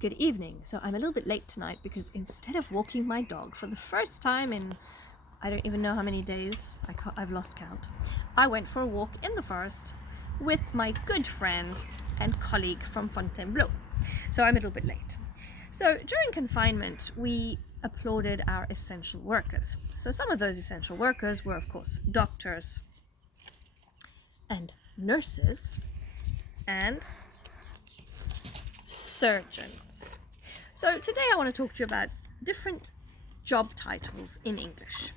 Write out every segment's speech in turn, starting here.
Good evening. So I'm a little bit late tonight because instead of walking my dog for the first time in I don't even know how many days, I've lost count, I went for a walk in the forest with my good friend and colleague from Fontainebleau. So I'm a little bit late. So during confinement, we applauded our essential workers. So some of those essential workers were, of course, doctors and nurses and surgeons. So today I want to talk to you about different job titles in English.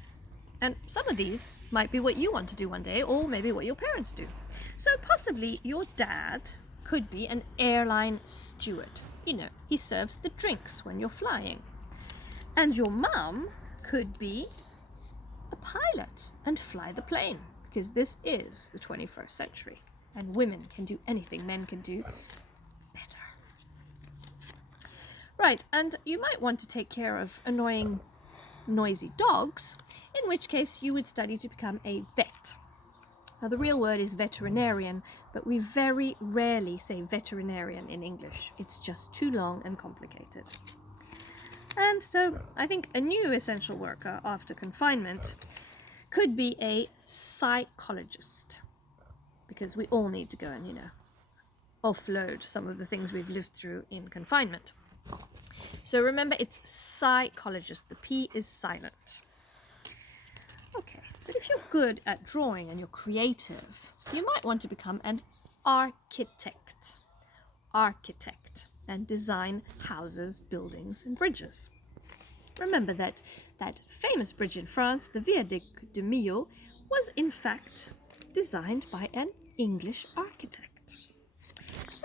And some of these might be what you want to do one day, or maybe what your parents do. So possibly your dad could be an airline steward. You know, he serves the drinks when you're flying. And your mum could be a pilot and fly the plane, because this is the 21st century. And women can do anything men can do better. Right, and you might want to take care of annoying, noisy dogs, in which case you would study to become a vet. Now, the real word is veterinarian, but we very rarely say veterinarian in English. It's just too long and complicated. And so I think a new essential worker after confinement could be a psychologist, because we all need to go and, offload some of the things we've lived through in confinement. So remember, it's psychologist. The P is silent. Okay, but if you're good at drawing and you're creative, you might want to become an architect. Architect, and design houses, buildings, and bridges. Remember that famous bridge in France, the Viaduc de Millau, was in fact designed by an English architect.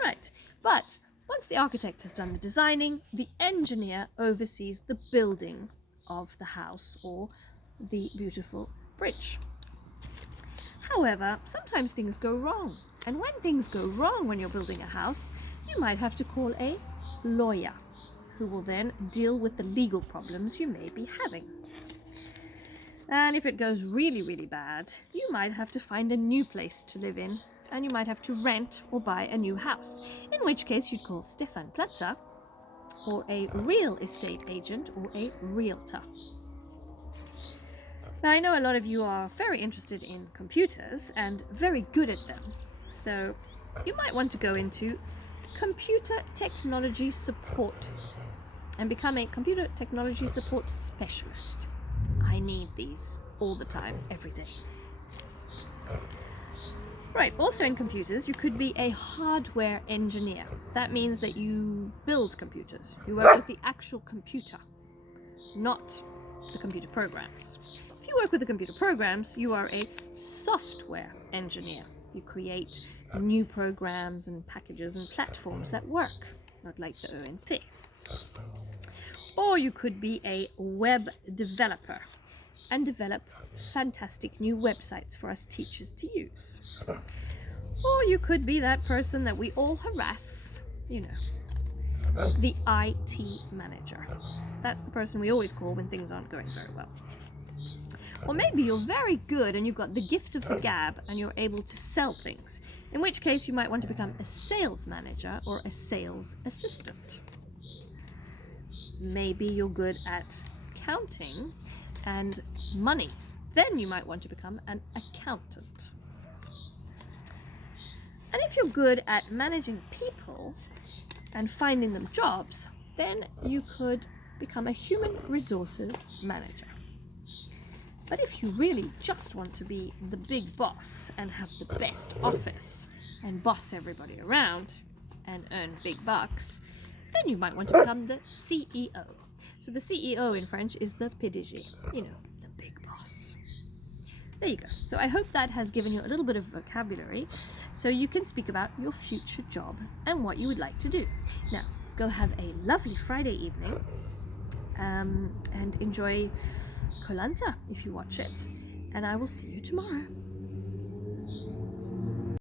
Right, but once the architect has done the designing, the engineer oversees the building of the house or the beautiful bridge. However, sometimes things go wrong. And when things go wrong when you're building a house, you might have to call a lawyer, who will then deal with the legal problems you may be having. And if it goes really, really bad, you might have to find a new place to live in, and you might have to rent or buy a new house, in which case you'd call Stefan Platzer, or a real estate agent, or a realtor. Now, I know a lot of you are very interested in computers and very good at them, so you might want to go into computer technology support and become a computer technology support specialist. I need these all the time, every day. Right, also in computers, you could be a hardware engineer. That means that you build computers. You work with the actual computer, not the computer programs. If you work with the computer programs, you are a software engineer. You create new programs and packages and platforms that work, not like the ONT. Or you could be a web developer and develop fantastic new websites for us teachers to use. Or you could be that person that we all harass, the IT manager. That's the person we always call when things aren't going very well. Or maybe you're very good and you've got the gift of the gab and you're able to sell things, in which case you might want to become a sales manager or a sales assistant. Maybe you're good at counting and money. Then you might want to become an accountant. And if you're good at managing people and finding them jobs, then you could become a human resources manager. But if you really just want to be the big boss and have the best office and boss everybody around and earn big bucks, then you might want to become the CEO. So the CEO in French is the PDG, the big boss. There you go. So I hope that has given you a little bit of vocabulary so you can speak about your future job and what you would like to do. Now, go have a lovely Friday evening and enjoy Koh Lanta if you watch it. And I will see you tomorrow.